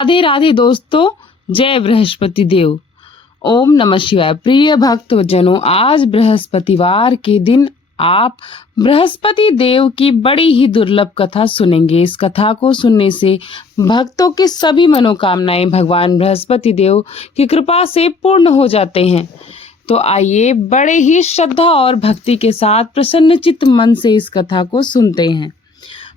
राधे राधे दोस्तों, जय बृहस्पति देव। ओम नमः शिवाय। प्रिय भक्तजनों, आज बृहस्पतिवार के दिन आप बृहस्पति देव की बड़ी ही दुर्लभ कथा सुनेंगे। इस कथा को सुनने से भक्तों की सभी मनोकामनाएं भगवान बृहस्पति देव की कृपा से पूर्ण हो जाते हैं। तो आइए बड़े ही श्रद्धा और भक्ति के साथ प्रसन्नचित्त मन से इस कथा को सुनते हैं।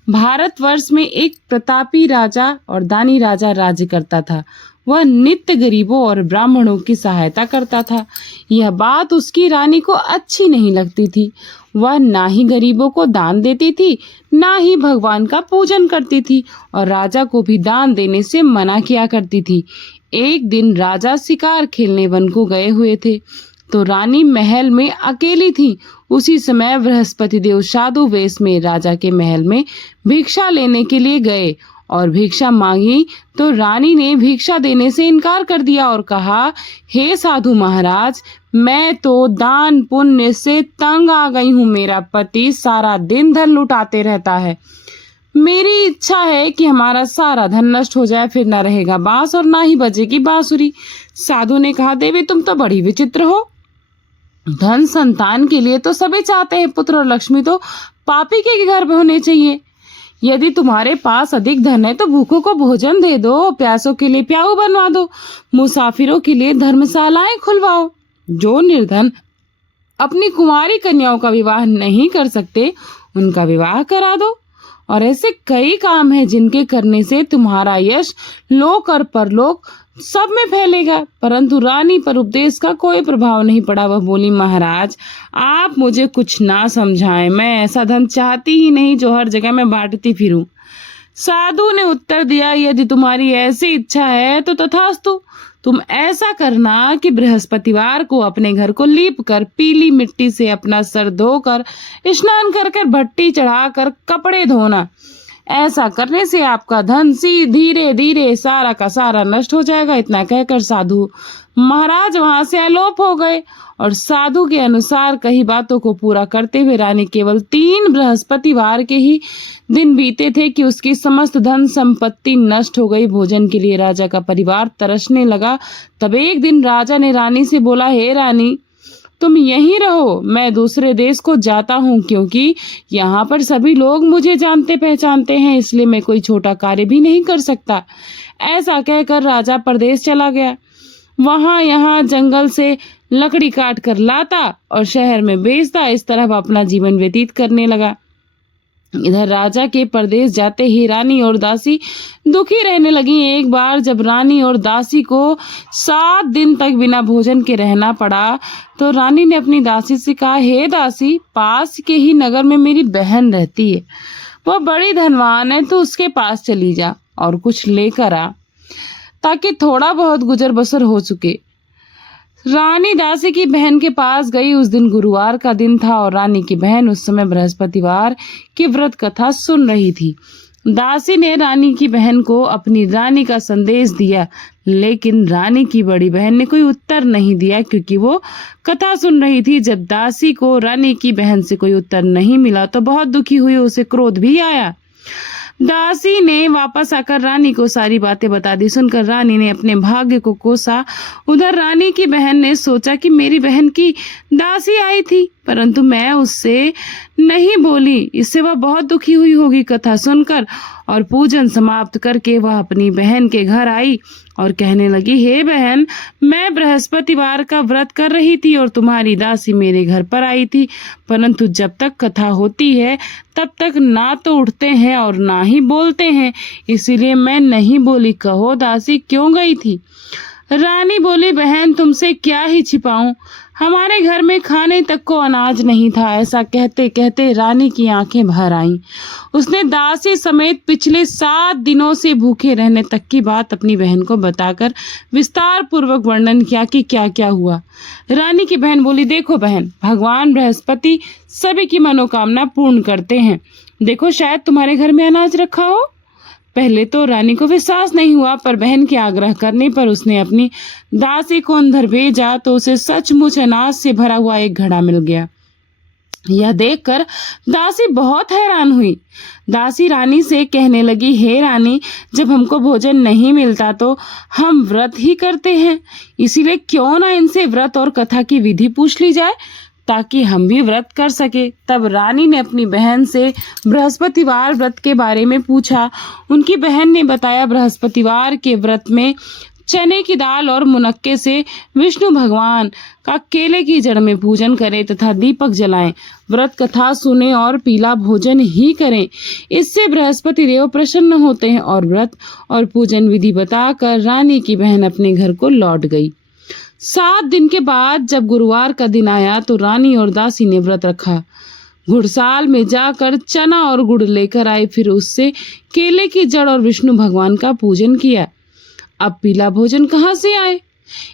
भारतवर्ष में एक प्रतापी राजा और दानी राजा राज्य करता था। वह नित्य गरीबों और ब्राह्मणों की सहायता करता था। यह बात उसकी रानी को अच्छी नहीं लगती थी। वह ना ही गरीबों को दान देती थी, ना ही भगवान का पूजन करती थी और राजा को भी दान देने से मना किया करती थी। एक दिन राजा शिकार खेलने वन को गए हुए थे तो रानी महल में अकेली थी। उसी समय बृहस्पति देव साधु वेश में राजा के महल में भिक्षा लेने के लिए गए और भिक्षा मांगी तो रानी ने भिक्षा देने से इनकार कर दिया और कहा, हे साधु महाराज, मैं तो दान पुण्य से तंग आ गई हूँ। मेरा पति सारा दिन धन लुटाते रहता है। मेरी इच्छा है कि हमारा सारा धन नष्ट हो जाए, फिर न रहेगा बांस और ना ही बजेगी बांसुरी। साधु ने कहा, देवी तुम तो बड़ी विचित्र हो। धन संतान के लिए तो सभी चाहते हैं, पुत्र और लक्ष्मी तो पापी के घर में होने चाहिए। यदि तुम्हारे पास अधिक धन है तो भूखों को भोजन दे दो, प्यासों के लिए प्याऊ बनवा दो, मुसाफिरों के लिए धर्मशालाएं खुलवाओ। जो निर्धन अपनी कुंवारी कन्याओं का विवाह नहीं कर सकते उनका विवाह करा दो। और ऐसे कई काम हैं जिनके करने से तुम्हारा यश लोक और परलोक सब में फैलेगा। परंतु रानी पर उपदेश का कोई प्रभाव नहीं पड़ा। वह बोली, महाराज आप मुझे कुछ ना समझाएं, मैं ऐसा धन चाहती ही नहीं जो हर जगह मैं बांटती फिरूं। साधु ने उत्तर दिया, यदि तुम्हारी ऐसी इच्छा है तो तथास्तु। तुम ऐसा करना कि बृहस्पतिवार को अपने घर को लीप कर पीली मिट्टी से अपना सर धोकर स्नान कर भट्टी चढ़ाकर कपड़े धोना। ऐसा करने से आपका धन सी धीरे धीरे सारा का सारा नष्ट हो जाएगा। इतना कहकर साधु महाराज वहां से अलोप हो गए और साधु के अनुसार कई बातों को पूरा करते हुए रानी केवल 3 बृहस्पतिवार के ही दिन बीते थे कि उसकी समस्त धन संपत्ति नष्ट हो गई। भोजन के लिए राजा का परिवार तरसने लगा। तब एक दिन राजा ने रानी से बोला, हे रानी तुम यहीं रहो, मैं दूसरे देश को जाता हूँ, क्योंकि यहाँ पर सभी लोग मुझे जानते पहचानते हैं, इसलिए मैं कोई छोटा कार्य भी नहीं कर सकता। ऐसा कहकर राजा परदेश चला गया। वहां यहाँ जंगल से लकड़ी काट कर लाता और शहर में बेचता। इस तरह वह अपना जीवन व्यतीत करने लगा। इधर राजा के परदेश जाते ही रानी और दासी दुखी रहने लगी। एक बार जब रानी और दासी को 7 दिन तक बिना भोजन के रहना पड़ा तो रानी ने अपनी दासी से कहा, हे दासी, पास के ही नगर में मेरी बहन रहती है, वह बड़ी धनवान है, तो उसके पास चली जा और कुछ लेकर आ ताकि थोड़ा बहुत गुजर बसर हो चुके। रानी दासी की बहन के पास गई। उस दिन गुरुवार का दिन था और रानी की बहन उस समय बृहस्पतिवार की व्रत कथा सुन रही थी। दासी ने रानी की बहन को अपनी रानी का संदेश दिया, लेकिन रानी की बड़ी बहन ने कोई उत्तर नहीं दिया क्योंकि वो कथा सुन रही थी। जब दासी को रानी की बहन से कोई उत्तर नहीं मिला तो बहुत दुखी हुई, उसे क्रोध भी आया। दासी ने वापस आकर रानी को सारी बातें बता दी। सुनकर रानी ने अपने भाग्य को कोसा। उधर रानी की बहन ने सोचा कि मेरी बहन की दासी आई थी परंतु मैं उससे नहीं बोली, इससे वह बहुत दुखी हुई होगी। कथा सुनकर और पूजन समाप्त करके वह अपनी बहन के घर आई और कहने लगी, हे बहन, मैं बृहस्पतिवार का व्रत कर रही थी और तुम्हारी दासी मेरे घर पर आई थी, परंतु जब तक कथा होती है तब तक ना तो उठते हैं और ना ही बोलते हैं, इसीलिए मैं नहीं बोली। कहो दासी क्यों गई थी? रानी बोली, बहन तुमसे क्या ही छिपाऊं, हमारे घर में खाने तक को अनाज नहीं था। ऐसा कहते कहते रानी की आंखें भर आईं। उसने दासी समेत पिछले 7 दिनों से भूखे रहने तक की बात अपनी बहन को बताकर विस्तार पूर्वक वर्णन किया कि क्या क्या हुआ। रानी की बहन बोली, देखो बहन, भगवान बृहस्पति सभी की मनोकामना पूर्ण करते हैं। देखो शायद तुम्हारे घर में अनाज रखा हो। पहले तो रानी को विश्वास नहीं हुआ, पर बहन के आग्रह करने पर उसने अपनी दासी को अंदर भेजा तो उसे सचमुच अनाज से भरा हुआ एक घड़ा मिल गया। यह देखकर दासी बहुत हैरान हुई। दासी रानी से कहने लगी, हे रानी, जब हमको भोजन नहीं मिलता तो हम व्रत ही करते हैं, इसीलिए क्यों ना इनसे व्रत और कथा की विधि पूछ ली जाए ताकि हम भी व्रत कर सके। तब रानी ने अपनी बहन से बृहस्पतिवार व्रत के बारे में पूछा। उनकी बहन ने बताया, बृहस्पतिवार के व्रत में चने की दाल और मुनक्के से विष्णु भगवान का केले की जड़ में पूजन करें तथा दीपक जलाएं, व्रत कथा सुने और पीला भोजन ही करें। इससे बृहस्पति देव प्रसन्न होते हैं। और व्रत और पूजन विधि बताकर रानी की बहन अपने घर को लौट गई। 7 दिन के बाद जब गुरुवार का दिन आया तो रानी और दासी ने व्रत रखा। घुड़साल में जाकर चना और गुड़ लेकर आए, फिर उससे केले की जड़ और विष्णु भगवान का पूजन किया। अब पीला भोजन कहाँ से आए?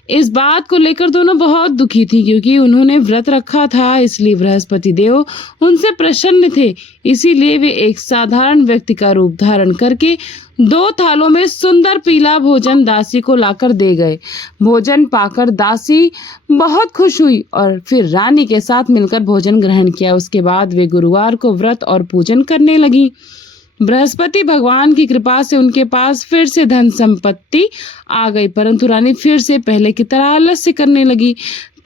इस बात को लेकर दोनों बहुत दुखी थी, क्योंकि उन्होंने व्रत रखा था, इसलिए बृहस्पति देव उनसे प्रसन्न थे। इसीलिए वे एक साधारण व्यक्ति का रूप धारण करके 2 थालों में सुंदर पीला भोजन दासी को लाकर दे गए। भोजन पाकर दासी बहुत खुश हुई और फिर रानी के साथ मिलकर भोजन ग्रहण किया। उसके बाद वे गुरुवार को व्रत और पूजन करने लगी। बृहस्पति भगवान की कृपा से उनके पास फिर से धन संपत्ति आ गई, परंतु रानी फिर से पहले की तरह आलस्य करने लगी।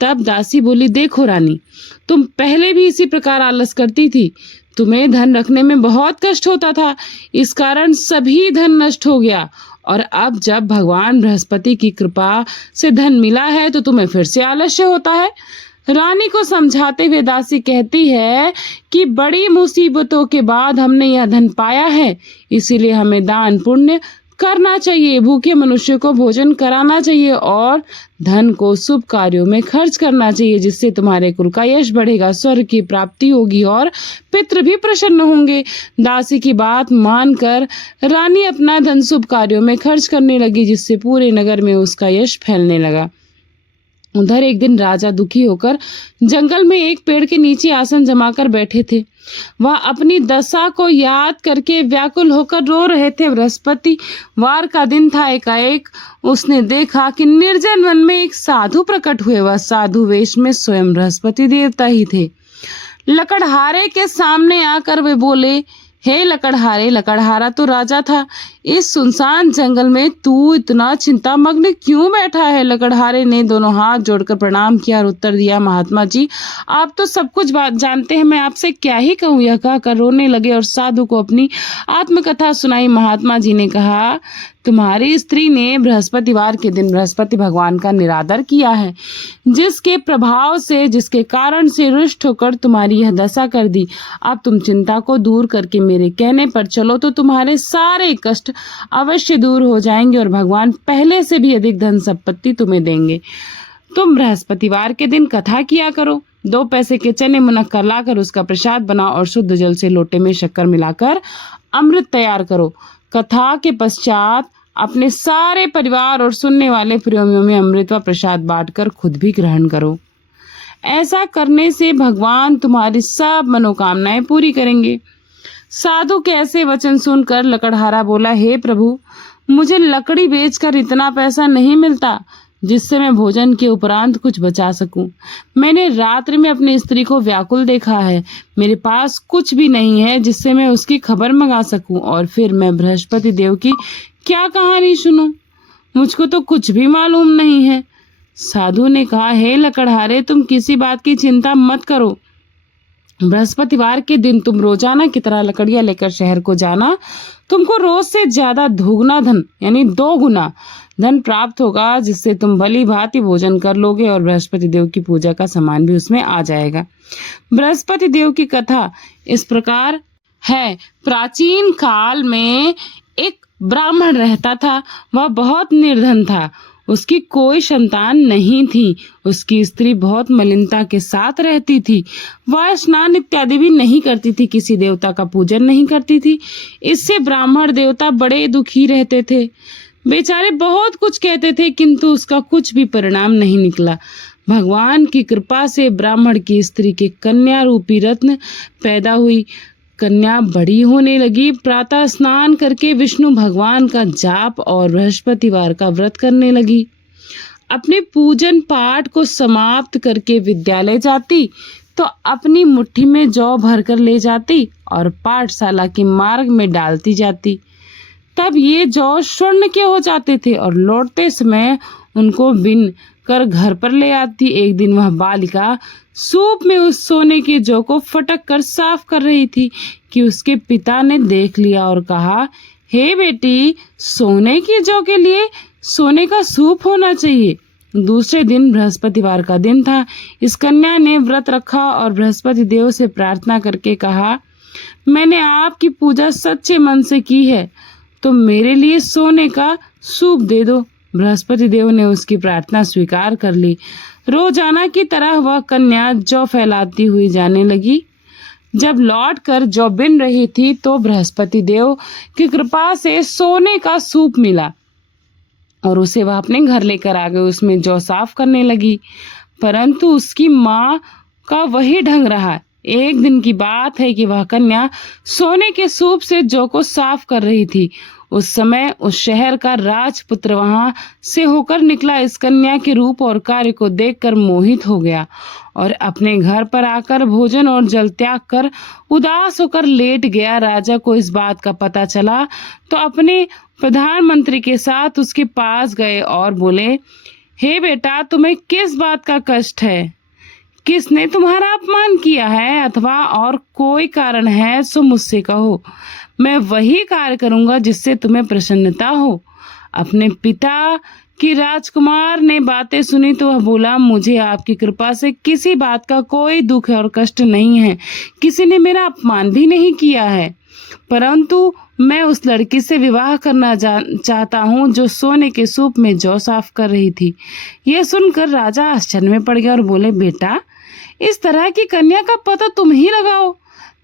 तब दासी बोली, देखो रानी, तुम पहले भी इसी प्रकार आलस करती थी। तुम्हें धन रखने में बहुत कष्ट होता था, इस कारण सभी धन नष्ट हो गया। और अब जब भगवान बृहस्पति की कृपा से धन मिला है तो तुम्हें फिर से आलस्य होता है। रानी को समझाते हुए दासी कहती है कि बड़ी मुसीबतों के बाद हमने यह धन पाया है, इसीलिए हमें दान पुण्य करना चाहिए, भूखे मनुष्य को भोजन कराना चाहिए और धन को शुभ कार्यों में खर्च करना चाहिए, जिससे तुम्हारे कुल का यश बढ़ेगा, स्वर्ग की प्राप्ति होगी और पितृ भी प्रसन्न होंगे। दासी की बात मानकर रानी अपना धन शुभ कार्यों में खर्च करने लगी, जिससे पूरे नगर में उसका यश फैलने लगा। उधर एक दिन राजा दुखी होकर जंगल में एक पेड़ के नीचे आसन जमाकर बैठे थे। वह अपनी दशा को याद करके व्याकुल होकर रो रहे थे। बृहस्पतिवार का दिन था। एकाएक उसने देखा कि निर्जन वन में एक साधु प्रकट हुए। वह साधु वेश में स्वयं बृहस्पति देवता ही थे। लकड़हारे के सामने आकर वे बोले, हे लकड़हारे, लकड़हारा तो राजा था, इस सुनसान जंगल में तू इतना चिंतामग्न क्यों बैठा है? लकड़हारे ने दोनों हाथ जोड़कर प्रणाम किया और उत्तर दिया, महात्मा जी, आप तो सब कुछ बात जानते हैं, मैं आपसे क्या ही कहूँ। यह कहकर रोने लगे और साधु को अपनी आत्मकथा सुनाई। महात्मा जी ने कहा, तुम्हारी स्त्री ने बृहस्पतिवार के दिन बृहस्पति भगवान का निरादर किया है, जिसके प्रभाव से, जिसके कारण से रुष्ट होकर तुम्हारी यह दशा कर दी। अब तुम चिंता को दूर करके मेरे कहने पर चलो तो तुम्हारे सारे कष्ट अवश्य दूर हो जाएंगे और भगवान पहले से भी अधिक धन संपत्ति तुम्हें देंगे। तुम बृहस्पतिवार के दिन कथा किया करो। 2 पैसे के चने मुनक्का लाकर उसका प्रसाद बनाओ और शुद्ध जल से लोटे में शक्कर मिलाकर अमृत तैयार करो। कथा के पश्चात अपने सारे परिवार और सुनने वाले प्रेमियों में अमृत व प्रसाद बांटकर खुद भी ग्रहण करो। ऐसा करने से भगवान तुम्हारी सब मनोकामनाएं पूरी करेंगे। साधु के ऐसे वचन सुनकर लकड़हारा बोला, हे प्रभु, मुझे लकड़ी बेचकर इतना पैसा नहीं मिलता जिससे मैं भोजन के उपरांत कुछ बचा सकूं। मैंने रात्रि में अपनी स्त्री को व्याकुल देखा है। मेरे पास कुछ भी नहीं है जिससे मैं उसकी खबर मंगा सकूं, और फिर मैं बृहस्पति देव की क्या कहानी सुनूं? मुझको तो कुछ भी मालूम नहीं है। साधु ने कहा, हे लकड़हारे, तुम किसी बात की चिंता मत करो। बृहस्पतिवार के दिन तुम रोजाना की तरह लकड़ियां लेकर शहर को जाना। तुमको रोज से ज्यादा दुगना धन यानी 2 गुना धन प्राप्त होगा, जिससे तुम भली भांति भोजन कर लोगे और बृहस्पति देव की पूजा का सामान भी उसमें आ जाएगा। बृहस्पति देव की कथा इस प्रकार है। प्राचीन काल में एक ब्राह्मण रहता था। वह बहुत निर्धन था। उसकी कोई संतान नहीं थी। उसकी स्त्री बहुत मलिनता के साथ रहती थी। वह स्नान इत्यादि भी नहीं करती थी, किसी देवता का पूजन नहीं करती थी। इससे ब्राह्मण देवता बड़े दुखी रहते थे। बेचारे बहुत कुछ कहते थे, किंतु उसका कुछ भी परिणाम नहीं निकला। भगवान की कृपा से ब्राह्मण की स्त्री के कन्या रूपी रत्न पैदा हुई। कन्या बड़ी होने लगी। प्रातः स्नान करके विष्णु भगवान का जाप और बृहस्पतिवार का व्रत करने लगी। अपने पूजन पाठ को समाप्त करके विद्यालय जाती। तो अपनी मुट्ठी में जौ भरकर ले जाती और पाठशाला के मार्ग में डालती जाती। तब ये जौ स्वर्ण के हो जाते थे और लौटते समय उनको बिन कर घर पर ले आती। एक दिन वह बालिका सूप में उस सोने के जौ को फटक कर साफ कर रही थी कि उसके पिता ने देख लिया और कहा, हे बेटी, सोने की जौ के लिए सोने का सूप होना चाहिए। दूसरे दिन बृहस्पतिवार का दिन था। इस कन्या ने व्रत रखा और बृहस्पति देव से प्रार्थना करके कहा, मैंने आपकी पूजा सच्चे मन से की है, तो मेरे लिए सोने का सूप दे दो। बृहस्पति देव ने उसकी प्रार्थना स्वीकार कर ली। रोजाना की तरह वह कन्या जौ फैलाती हुई जाने लगी। जब लौटकर जौ बिन रही थी तो बृहस्पति देव की कृपा से सोने का सूप मिला और उसे वह अपने घर लेकर आ गए। उसमें जौ साफ करने लगी, परंतु उसकी माँ का वही ढंग रहा। एक दिन की बात है कि वह कन्या सोने के सूप से जौ को साफ कर रही थी। उस समय उस शहर का राजपुत्र वहां से होकर निकला। इस कन्या के रूप और कार्य को देखकर मोहित हो गया और अपने घर पर आकर भोजन और जल त्याग कर उदास होकर लेट गया। राजा को इस बात का पता चला तो अपने प्रधानमंत्री के साथ उसके पास गए और बोले, हे बेटा, तुम्हें किस बात का कष्ट है? किसने तुम्हारा अपमान किया है अथवा और कोई कारण है सो मुझसे कहो। मैं वही कार्य करूंगा जिससे तुम्हें प्रसन्नता हो। अपने पिता की राजकुमार ने बातें सुनी तो वह बोला, मुझे आपकी कृपा से किसी बात का कोई दुख और कष्ट नहीं है। किसी ने मेरा अपमान भी नहीं किया है, परंतु मैं उस लड़की से विवाह करना चाहता हूँ जो सोने के सूप में जौ साफ कर रही थी। यह सुनकर राजा आश्चर्य में पड़ गया और बोले, बेटा, इस तरह की कन्या का पता तुम ही लगाओ,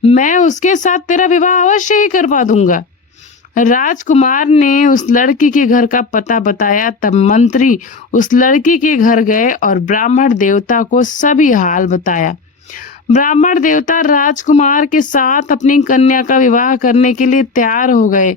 मैं उसके साथ तेरा विवाह अवश्य ही करवा दूंगा। राजकुमार ने उस लड़की के घर का पता बताया। तब मंत्री उस लड़की के घर गए और ब्राह्मण देवता को सभी हाल बताया। ब्राह्मण देवता राजकुमार के साथ अपनी कन्या का विवाह करने के लिए तैयार हो गए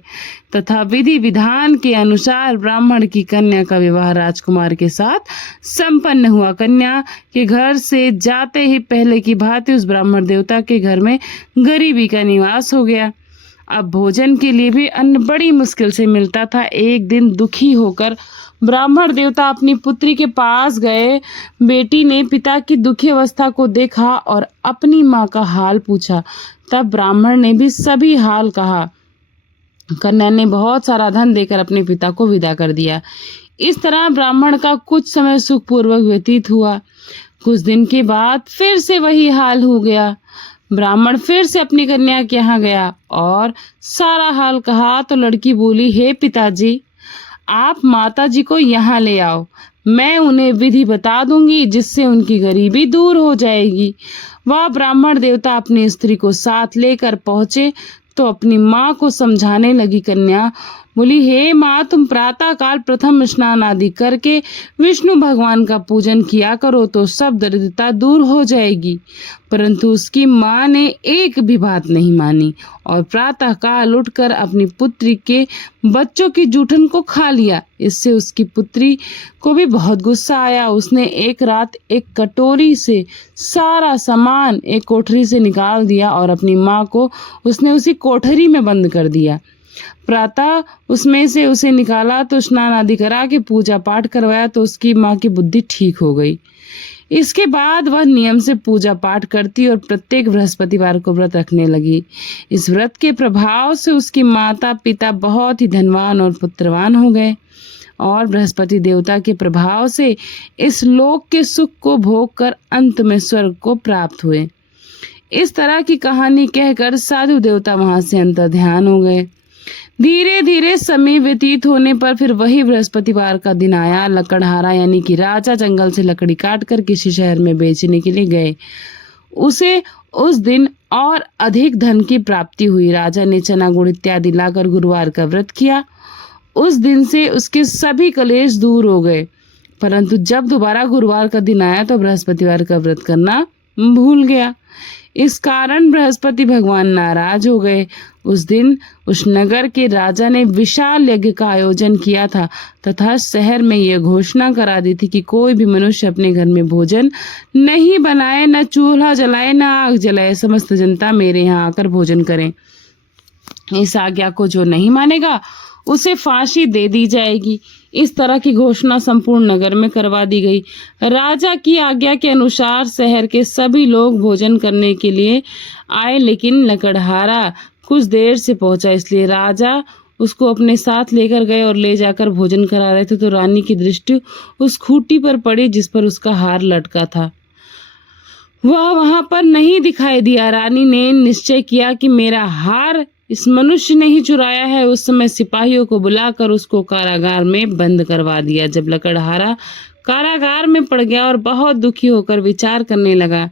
तथा विधि विधान के अनुसार ब्राह्मण की कन्या का विवाह राजकुमार के साथ संपन्न हुआ। कन्या के घर से जाते ही पहले की भांति उस ब्राह्मण देवता के घर में गरीबी का निवास हो गया। अब भोजन के लिए भी अन्न बड़ी मुश्किल से मिलता था। एक दिन दुखी होकर ब्राह्मण देवता अपनी पुत्री के पास गए। बेटी ने पिता की दुखी अवस्था को देखा और अपनी माँ का हाल पूछा। तब ब्राह्मण ने भी सभी हाल कहा। कन्या ने बहुत सारा धन देकर अपने पिता को विदा कर दिया। इस तरह ब्राह्मण का कुछ समय सुखपूर्वक व्यतीत हुआ। कुछ दिन के बाद फिर से वही हाल हो गया। ब्राह्मण फिर से अपनी कन्या के यहाँ गया और सारा हाल कहा तो लड़की बोली, हे पिताजी, आप माताजी को यहाँ ले आओ, मैं उन्हें विधि बता दूंगी जिससे उनकी गरीबी दूर हो जाएगी। वह ब्राह्मण देवता अपनी स्त्री को साथ लेकर पहुंचे तो अपनी माँ को समझाने लगी। कन्या बोली, हे माँ, तुम प्रातः काल प्रथम स्नान आदि करके विष्णु भगवान का पूजन किया करो तो सब दरिद्रता दूर हो जाएगी। परंतु उसकी माँ ने एक भी बात नहीं मानी और प्रातः काल उठकर अपनी पुत्री के बच्चों की जूठन को खा लिया। इससे उसकी पुत्री को भी बहुत गुस्सा आया। उसने एक रात एक कटोरी से सारा सामान एक कोठरी से निकाल दिया और अपनी माँ को उसने उसी कोठरी में बंद कर दिया। प्रातः उसमें से उसे निकाला तो स्नान आदि करा के पूजा पाठ करवाया तो उसकी माँ की बुद्धि ठीक हो गई। इसके बाद वह नियम से पूजा पाठ करती और प्रत्येक बृहस्पतिवार को व्रत रखने लगी। इस व्रत के प्रभाव से उसकी माता पिता बहुत ही धनवान और पुत्रवान हो गए और बृहस्पति देवता के प्रभाव से इस लोक के सुख को भोग कर अंत में स्वर्ग को प्राप्त हुए। इस तरह की कहानी कहकर साधु देवता वहां से अंतर्ध्यान हो गए। धीरे धीरे समय व्यतीत होने पर फिर वही बृहस्पतिवार का दिन आया। लकड़हारा यानी कि राजा जंगल से लकड़ी काट कर किसी शहर में बेचने के लिए गए। उसे उस दिन और अधिक धन की प्राप्ति हुई। राजा ने चना गुड़ इत्यादि लाकर गुरुवार का व्रत किया। उस दिन से उसके सभी कलेश दूर हो गए। परंतु जब दोबारा गुरुवार का दिन आया तो बृहस्पतिवार का व्रत करना भूल गया। इस कारण बृहस्पति भगवान नाराज हो गए। उस दिन उस नगर के राजा ने विशाल यज्ञ का आयोजन किया था तथा शहर में यह घोषणा करा दी थी कि कोई भी मनुष्य अपने घर में भोजन नहीं बनाए, न चूल्हा जलाए, न आग जलाए। समस्त जनता मेरे यहाँ आकर भोजन करें। इस आज्ञा को जो नहीं मानेगा उसे फांसी दे दी जाएगी। इस तरह की घोषणा संपूर्ण नगर में करवा दी गई। राजा की आज्ञा के अनुसार शहर के सभी लोग भोजन करने के लिए आए, लेकिन लकड़हारा कुछ देर से पहुंचा, इसलिए राजा उसको अपने साथ लेकर गए और ले जाकर भोजन करा रहे थे तो रानी की दृष्टि उस खूंटी पर पड़ी जिस पर उसका हार लटका था। वह वहां पर नहीं दिखाई दिया। रानी ने निश्चय किया कि मेरा हार इस मनुष्य ने ही चुराया है। उस समय सिपाहियों को बुलाकर उसको कारागार में बंद करवा दिया। जब लकड़हारा कारागार में पड़ गया और बहुत दुखी होकर विचार करने लगा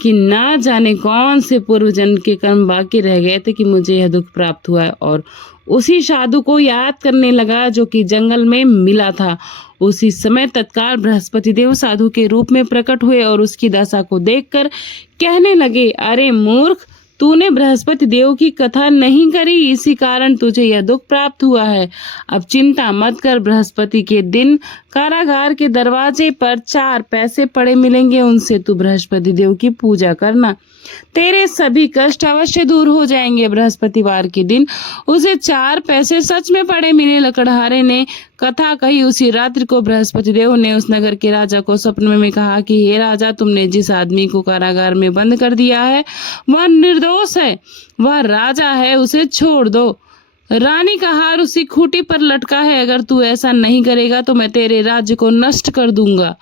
कि ना जाने कौन से पूर्व जन्म के कर्म बाकी रह गए थे कि मुझे यह दुख प्राप्त हुआ है, और उसी साधु को याद करने लगा जो कि जंगल में मिला था। उसी समय तत्काल बृहस्पति देव साधु के रूप में प्रकट हुए और उसकी दशा को देखकर कहने लगे, अरे मूर्ख, तूने बृहस्पति देव की कथा नहीं करी, इसी कारण तुझे यह दुख प्राप्त हुआ है। अब चिंता मत कर, बृहस्पति के दिन कारागार के दरवाजे पर 4 पैसे पड़े मिलेंगे, उनसे तू बृहस्पति देव की पूजा करना, तेरे सभी कष्ट अवश्य दूर हो जाएंगे। बृहस्पतिवार के दिन उसे 4 पैसे सच में पड़े मिले। लकड़हारे ने कथा कही। उसी रात्रि को बृहस्पति देव ने उस नगर के राजा को स्वप्न में कहा कि हे राजा, तुमने जिस आदमी को कारागार में बंद कर दिया है वह निर्दोष है, वह राजा है, उसे छोड़ दो। रानी का हार उसी खूंटी पर लटका है, अगर तू ऐसा नहीं करेगा तो मैं तेरे राज्य को नष्ट कर दूंगा।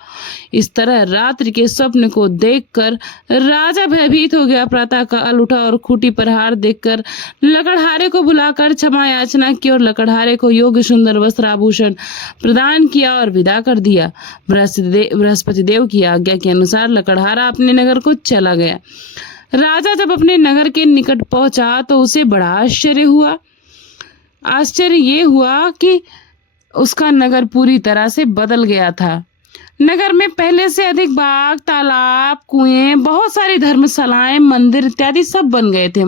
इस तरह रात्रि के स्वप्न को देखकर राजा भयभीत हो गया। प्रातः काल उठा और खूंटी पर हार देखकर लकड़हारे को बुलाकर क्षमा याचना की और लकड़हारे को योग्य सुंदर वस्त्र आभूषण प्रदान किया और विदा कर दिया। बृहस्पति देव की आज्ञा के अनुसार लकड़हारा अपने नगर को चला गया। राजा जब अपने नगर के निकट पहुंचा तो उसे बड़ा आश्चर्य हुआ। आश्चर्य ये हुआ कि उसका नगर पूरी तरह से बदल गया था। नगर में पहले से अधिक बाग, तालाब, कुएं, बहुत सारी धर्मशालाएं, मंदिर इत्यादि सब बन गए थे।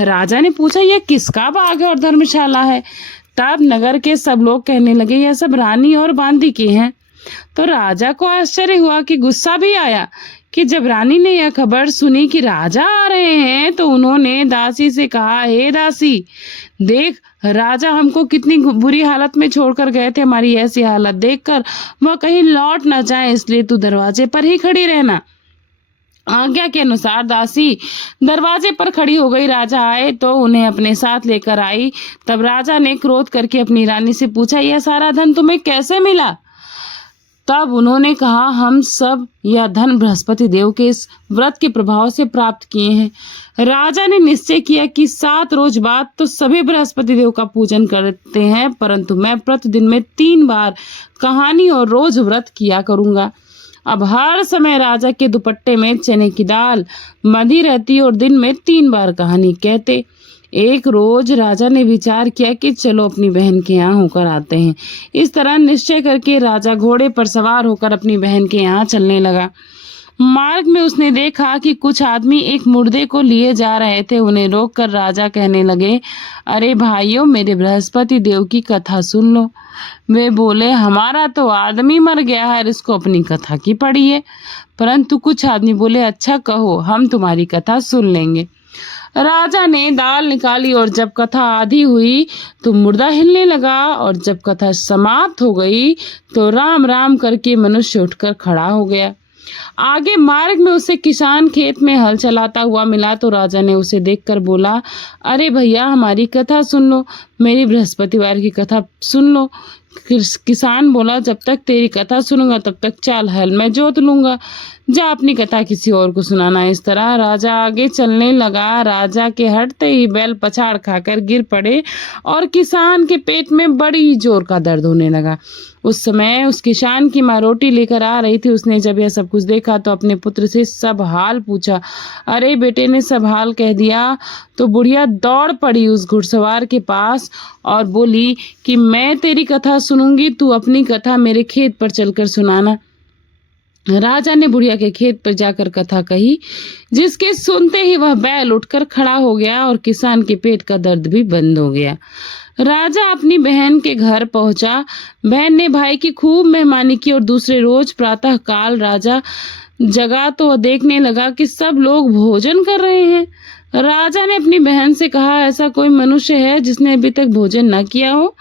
राजा ने पूछा, यह किसका बाग है और धर्मशाला है? तब नगर के सब लोग कहने लगे, यह सब रानी और बांदी के हैं। तो राजा को आश्चर्य हुआ कि गुस्सा भी आया कि जब रानी ने यह खबर सुनी कि राजा आ रहे हैं तो उन्होंने दासी से कहा, हे दासी, देख, राजा हमको कितनी बुरी हालत में छोड़कर गए थे। हमारी ऐसी हालत देखकर वह कहीं लौट ना जाए, इसलिए तू दरवाजे पर ही खड़ी रहना। आज्ञा के अनुसार दासी दरवाजे पर खड़ी हो गई। राजा आए तो उन्हें अपने साथ लेकर आई। तब राजा ने क्रोध करके अपनी रानी से पूछा, यह सारा धन तुम्हें कैसे मिला? तब उन्होंने कहा, हम सब यह धन बृहस्पति देव के इस व्रत के प्रभाव से प्राप्त किए हैं। राजा ने निश्चय किया कि 7 रोज बाद तो सभी बृहस्पति देव का पूजन करते हैं, परंतु मैं प्रतिदिन में 3 बार कहानी और रोज व्रत किया करूंगा। अब हर समय राजा के दुपट्टे में चने की दाल बंधी रहती और दिन में 3 बार कहानी कहते। एक रोज राजा ने विचार किया कि चलो अपनी बहन के यहाँ होकर आते हैं। इस तरह निश्चय करके राजा घोड़े पर सवार होकर अपनी बहन के यहाँ चलने लगा। मार्ग में उसने देखा कि कुछ आदमी एक मुर्दे को लिए जा रहे थे। उन्हें रोककर राजा कहने लगे, अरे भाइयों, मेरे बृहस्पति देव की कथा सुन लो। वे बोले, हमारा तो आदमी मर गया है, इसको अपनी कथा की पड़ी है। परंतु कुछ आदमी बोले, अच्छा कहो, हम तुम्हारी कथा सुन लेंगे। राजा ने दाल निकाली और जब कथा आधी हुई तो मुर्दा हिलने लगा, और जब कथा समाप्त हो गई तो राम राम करके मनुष्य उठकर खड़ा हो गया। आगे मार्ग में उसे किसान खेत में हल चलाता हुआ मिला तो राजा ने उसे देखकर बोला, अरे भैया, हमारी कथा सुन लो, मेरी बृहस्पतिवार की कथा सुन लो। किसान बोला, जब तक तेरी कथा सुनूंगा तब तक चाल हल मैं जोत लूंगा, जा अपनी कथा किसी और को सुनाना। इस तरह राजा आगे चलने लगा। राजा के हटते ही बैल पछाड़ खाकर गिर पड़े और किसान के पेट में बड़ी जोर का दर्द होने लगा। उस समय उस किसान की माँ रोटी लेकर आ रही थी। उसने जब यह सब कुछ देखा तो अपने पुत्र से सब हाल पूछा। अरे बेटे ने सब हाल कह दिया तो बुढ़िया दौड़ पड़ी उस घुड़सवार के पास और बोली कि मैं तेरी कथा सुनूंगी, तू अपनी कथा मेरे खेत पर चलकर सुनाना। राजा ने बुढ़िया के खेत पर जाकर कथा कही, जिसके सुनते ही वह बैल उठकर खड़ा हो गया और किसान के पेट का दर्द भी बंद हो गया। राजा अपनी बहन के घर पहुंचा। बहन ने भाई की खूब मेहमानी की और दूसरे रोज प्रातः काल राजा जगा तो वह देखने लगा कि सब लोग भोजन कर रहे हैं। राजा ने अपनी बहन से कहा, ऐसा कोई मनुष्य है जिसने अभी तक भोजन न किया हो?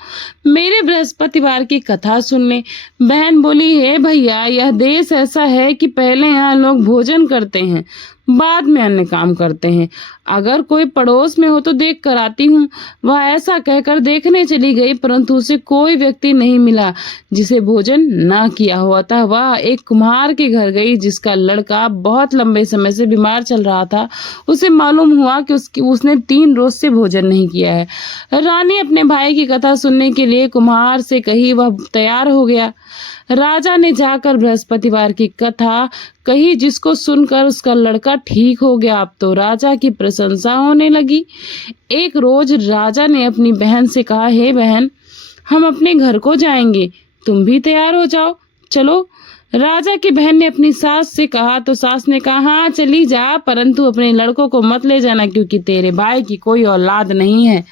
मेरे बृहस्पतिवार की कथा सुन ले। बहन बोली, हे भैया, यह देश ऐसा है कि पहले यहाँ लोग भोजन करते हैं, बाद में अन्य काम करते हैं। अगर कोई पड़ोस में हो तो देख कर आती हूँ। वह ऐसा कहकर देखने चली गई, परंतु उसे कोई व्यक्ति नहीं मिला जिसे भोजन न किया हो। अतः वह एक कुम्हार के घर गई, जिसका लड़का बहुत लंबे समय से बीमार चल रहा था। उसे मालूम हुआ कि उसने 3 रोज से भोजन नहीं किया है। रानी अपने भाई की कथा सुनने के लिए कुम्हार से कही, वह तैयार हो गया। राजा ने जाकर बृहस्पतिवार की कथा कही, जिसको सुनकर उसका लड़का ठीक हो गया। अब तो राजा की प्रशंसा होने लगी। एक रोज राजा ने अपनी बहन से कहा, हे बहन, हम अपने घर को जाएंगे, तुम भी तैयार हो जाओ, चलो। राजा की बहन ने अपनी सास से कहा तो सास ने कहा, हाँ चली जा, परंतु अपने लड़कों को मत ले जाना, क्योंकि तेरे भाई की कोई औलाद नहीं है।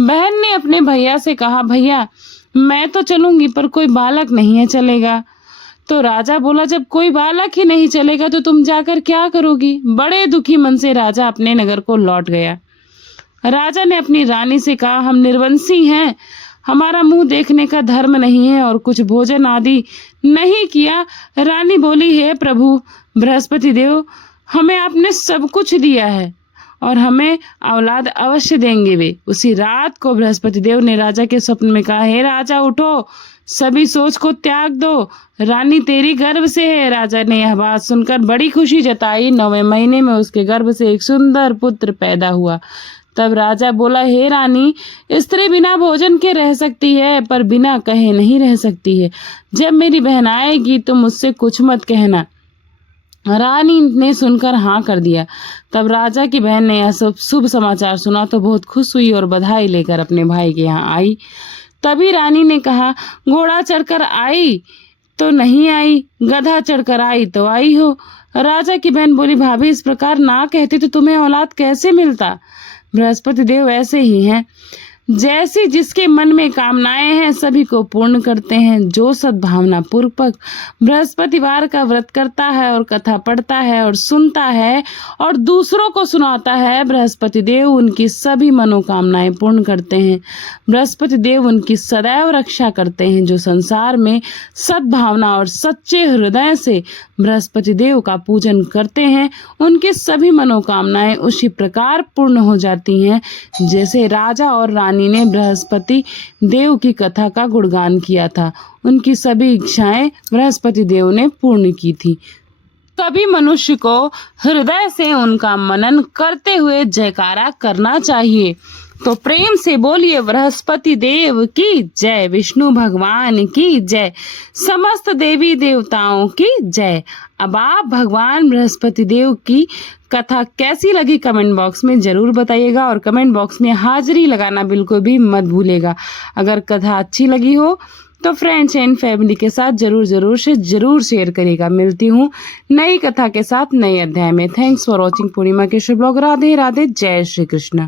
बहन ने अपने भैया से कहा, भैया मैं तो चलूंगी, पर कोई बालक नहीं है, चलेगा? तो राजा बोला, जब कोई बालक ही नहीं चलेगा तो तुम जाकर क्या करोगी? बड़े दुखी मन से राजा अपने नगर को लौट गया। राजा ने अपनी रानी से कहा, हम निर्वंशी हैं, हमारा मुंह देखने का धर्म नहीं है और कुछ भोजन आदि नहीं किया। रानी बोली, हे प्रभु बृहस्पति देव, हमें आपने सब कुछ दिया है और हमें औलाद अवश्य देंगे वे। उसी रात को बृहस्पति देव ने राजा के स्वप्न में कहा, हे राजा उठो, सभी सोच को त्याग दो, रानी तेरी गर्भ से है। राजा ने यह बात सुनकर बड़ी खुशी जताई। 9वें महीने में उसके गर्भ से एक सुंदर पुत्र पैदा हुआ। तब राजा बोला, हे रानी, स्त्री बिना भोजन के रह सकती है, पर बिना कहे नहीं रह सकती है। जब मेरी बहन आएगी तो मुझसे कुछ मत कहना। रानी ने सुनकर हाँ कर दिया। तब राजा की बहन ने यह सब शुभ समाचार सुना तो बहुत खुश हुई और बधाई लेकर अपने भाई के यहाँ आई। तभी रानी ने कहा, घोड़ा चढ़कर आई तो नहीं आई, गधा चढ़कर आई तो आई हो। राजा की बहन बोली, भाभी इस प्रकार ना कहती तो तुम्हें औलाद कैसे मिलता? बृहस्पति देव ऐसे ही हैं, जैसी जिसके मन में कामनाएं हैं सभी को पूर्ण करते हैं। जो सद्भावना पूर्वक बृहस्पतिवार का व्रत करता है और कथा पढ़ता है और सुनता है और दूसरों को सुनाता है, बृहस्पति देव उनकी सभी मनोकामनाएं पूर्ण करते हैं। बृहस्पति देव उनकी सदैव रक्षा करते हैं। जो संसार में सद्भावना और सच्चे हृदय से बृहस्पति देव का पूजन करते हैं, उनकी सभी मनोकामनाएं उसी प्रकार पूर्ण हो जाती हैं जैसे राजा और रानी ने बृहस्पति देव की कथा का गुणगान किया था। उनकी सभी इच्छाएं बृहस्पति देव ने पूर्ण की थी। सभी मनुष्य को हृदय से उनका मनन करते हुए जयकारा करना चाहिए। तो प्रेम से बोलिए बृहस्पति देव की जय, विष्णु भगवान की जय, समस्त देवी देवताओं की जय। अब आप भगवान बृहस्पति देव की कथा कैसी लगी कमेंट बॉक्स में जरूर बताइएगा और कमेंट बॉक्स में हाजिरी लगाना बिल्कुल भी मत भूलेगा। अगर कथा अच्छी लगी हो तो फ्रेंड्स एंड फैमिली के साथ जरूर शेयर करिएगा। मिलती हूँ नई कथा के साथ नए अध्याय में। Thanks for watching. पूर्णिमा के शुभ ब्लॉग। राधे राधे, जय श्री कृष्ण।